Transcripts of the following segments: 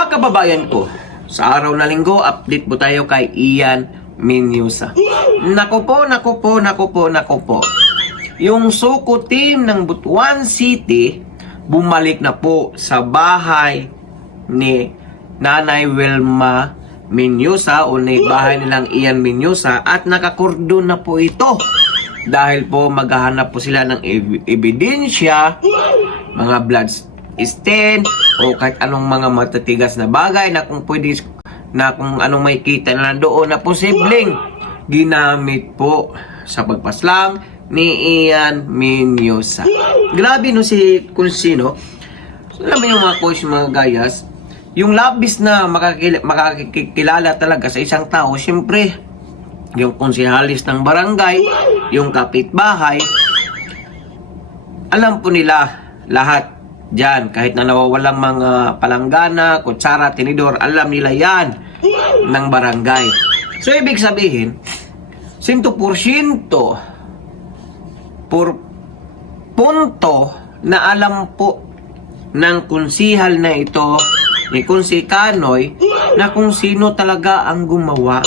Mga kababayan ko, sa araw na linggo, update po tayo kay Ian Menyusa. Naku po. Yung Suko team ng Butuan City, bumalik na po sa bahay ni Nanay Wilma Menyusa o ni bahay nilang Ian Menyusa at nakakordon na po ito. Dahil po maghahanap po sila ng ebidensya, mga blood stain o kahit anong mga matatigas na bagay na kung pwede na kung anong may kita na doon na posibleng ginamit po sa pagpaslang ni Ian Menyusa. Grabe no si kung sino. Alam mo yung mga coach, mga gayas, yung labis na makakilala talaga sa isang tao, siyempre yung konsehalis ng barangay, yung kapitbahay, alam po nila lahat dyan, kahit na nawawalang mga palanggana, kutsara, tinidor, alam nila yan ng barangay. So, ibig sabihin, 100% punto na alam po ng konsihal na ito, ni Konsi Kanoy, na kung sino talaga ang gumawa.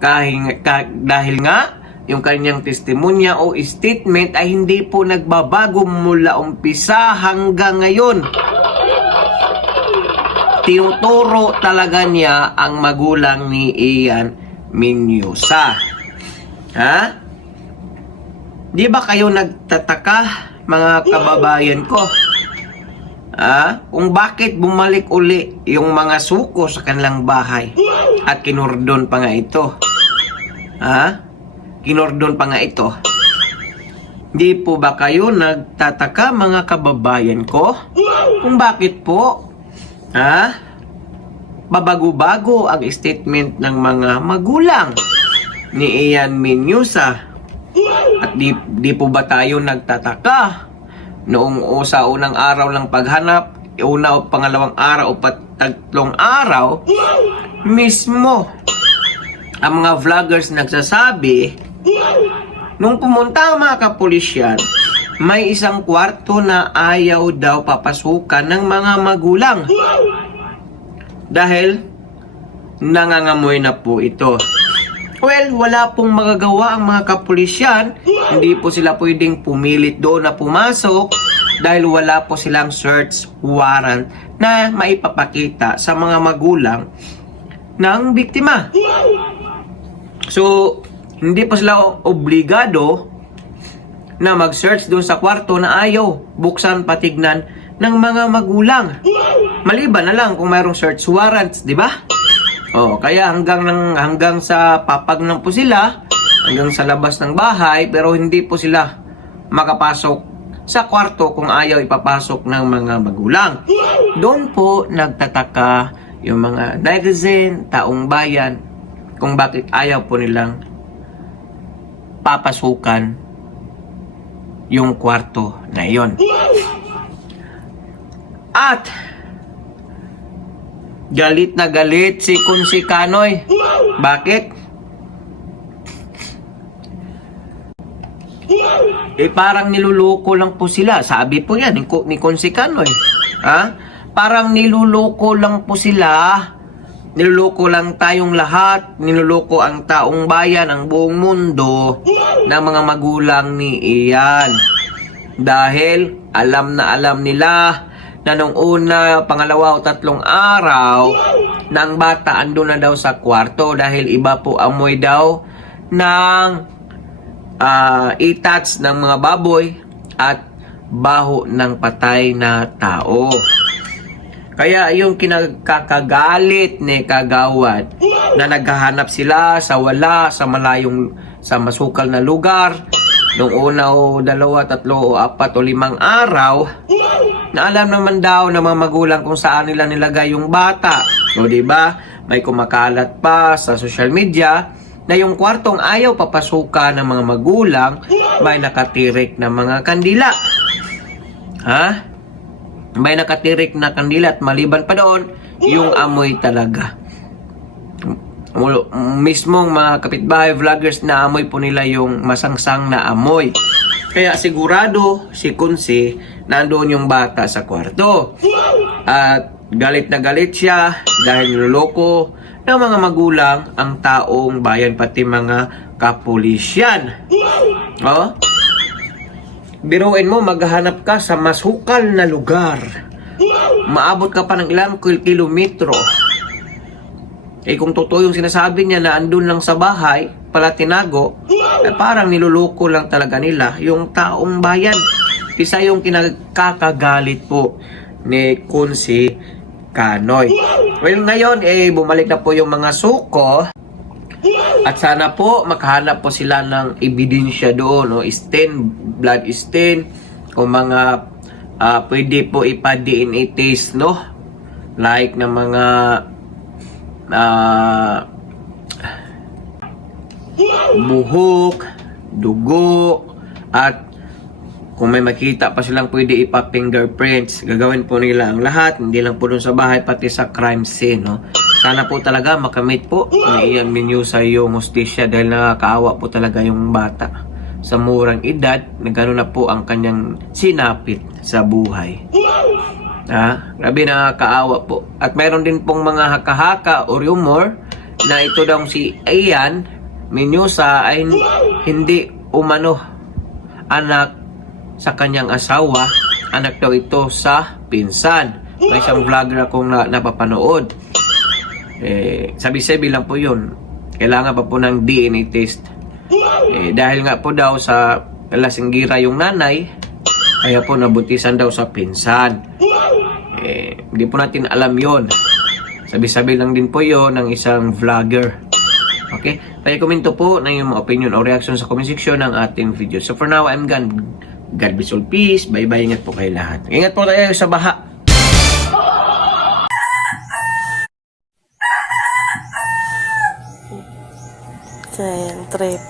Dahil nga, yung kanyang testimonya o statement ay hindi po nagbabago mula umpisa hanggang ngayon. Tinuturo talaga niya ang magulang ni Ian Menyusa. Ha? Di ba kayo nagtataka, mga kababayan ko? Kung bakit bumalik uli yung mga suko sa kanilang bahay at kinordon pa nga ito. Kinordon pa nga ito. Di po ba kayo nagtataka, mga kababayan ko? Kung bakit po babago-bago ang statement ng mga magulang ni Ian Menyusa? At di po ba tayo nagtataka noong sa unang araw ng paghanap, una o pangalawang araw o tatlong araw, mismo ang mga vloggers nagsasabi, nung pumunta ang mga kapulisyan, may isang kwarto na ayaw daw papasukan ng mga magulang. Dahil nangangamoy na po ito. Well, wala pong magagawa ang mga kapulisyan. Hindi po sila pwedeng pumilit doon na pumasok dahil wala po silang search warrant na maipapakita sa mga magulang ng biktima. So, hindi po sila obligado na mag-search doon sa kwarto na ayaw buksan patignan ng mga magulang. Maliban na lang kung mayroong search warrants, di ba? Kaya hanggang sa papagnan po sila, hanggang sa labas ng bahay, pero hindi po sila makapasok sa kwarto kung ayaw ipapasok ng mga magulang. Doon po nagtataka yung mga netizen, taong bayan, kung bakit ayaw po nilang papasukan yung kwarto na iyon. At galit na galit si Konsi Kanoy. Bakit? Parang niluloko lang po sila. Sabi po yan ni Konsi Kanoy. Parang niluloko lang po sila. Niluloko lang tayong lahat. Niluloko ang taong bayan, ang buong mundo ng mga magulang ni Ian. Dahil alam na alam nila na nung una, pangalawa o tatlong araw na ang bata ando na daw sa kwarto dahil iba po amoy daw ng itats ng mga baboy at baho ng patay na tao. Kaya yung kinakagalit ni Kagawad na naghahanap sila sa malayong, sa masukal na lugar nung una o dalawa, tatlo o apat o 5 araw, na alam naman daw ng mga magulang kung saan nila nilagay yung bata. O diba, may kumakalat pa sa social media na yung kwartong ayaw papasukan ng mga magulang, may nakatirik na mga kandila. May nakatirik na kandila at maliban pa doon, yung amoy talaga. Mismong mga kapitbahay vloggers na amoy po nila yung masangsang na amoy. Kaya sigurado si Konsi nandoon yung bata sa kwarto. At galit na galit siya dahil niloloko ng mga magulang ang taong bayan pati mga kapulisyan. Oh? Biruin mo, maghahanap ka sa masukal na lugar. Maabot ka pa ng ilang kilometro. Eh kung totoo yung sinasabi niya na andun lang sa bahay, pala tinago, eh parang niluloko lang talaga nila yung taong bayan. Isa yung kinakagalit po ni Kunsi Kanoy. Well, ngayon, bumalik na po yung mga suko. At sana po, makahanap po sila ng ebidensya doon. No? Stain, blood stain, o mga pwede po ipa-DNA test, no? Like na mga buhok, dugo, at kung may makita pa silang pwede ipa-fingerprints, gagawin po nila ang lahat, hindi lang po dun sa bahay, pati sa crime scene, no? Sana po talaga makamit po ni Ian Menyusa yung hustisya dahil nakakaawa po talaga yung bata. Sa murang edad, na gano'n na po ang kanyang sinapit sa buhay. Grabe nakakaawa po. At mayroon din pong mga haka-haka o rumor na ito daw si Ian Menyusa ay hindi umano anak sa kanyang asawa, anak daw ito sa pinsan. May isang vlogger akong napapanood. Sabi-sabi lang po yun. Kailangan pa po ng DNA test. Dahil nga po daw sa lasinggira yung nanay, kaya po nabutisan daw sa pinsan. Hindi po natin alam yon. Sabi-sabi lang din po yon ng isang vlogger. Okay? Paki-komento po ng yung mga opinion o reaction sa comment section ng ating video. So for now, I'm gone. God bless all, peace. Bye-bye. Ingat po kayo lahat. Ingat po tayo sa baha. Sayang trip.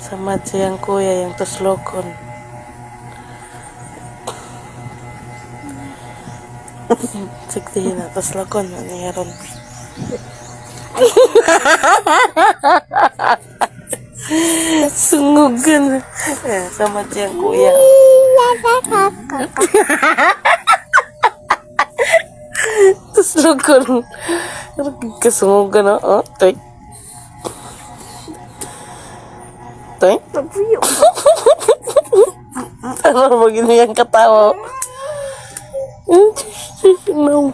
Sama siyang kuya yung tuslokon. Sigtihin na tuslokon. Maniharon. Sungugan. Sama siyang kuya. Tuslokon. Kasungugan na. Oh, tay. Tay? Ano ba gini yung katawa? No.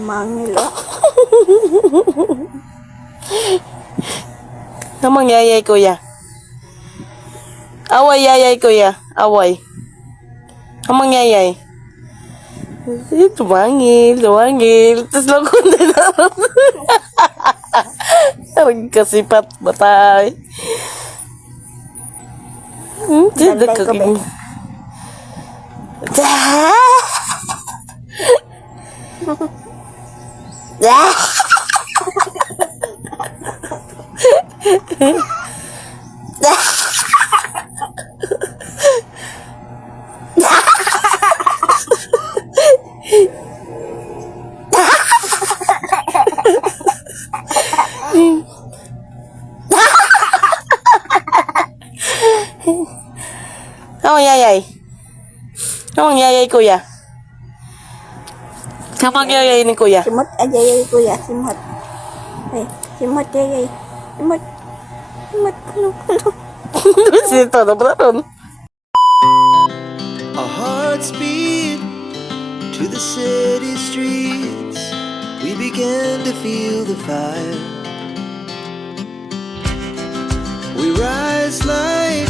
Mangilo. Namang yayay kuya. Away yayay kuya. Away. Namang yayay. Tumangil. Tapos lang ko din naman. Parang kasipat batay. Tidak ko, kaking. Namang yayay. Namang yayay kuya. Namang yayay ni kuya. Simot aja kuya, simot. Simot ayay. Simot. Puno. Sito na bro. Our hearts beat to the city streets. We began to feel the fire. We rise like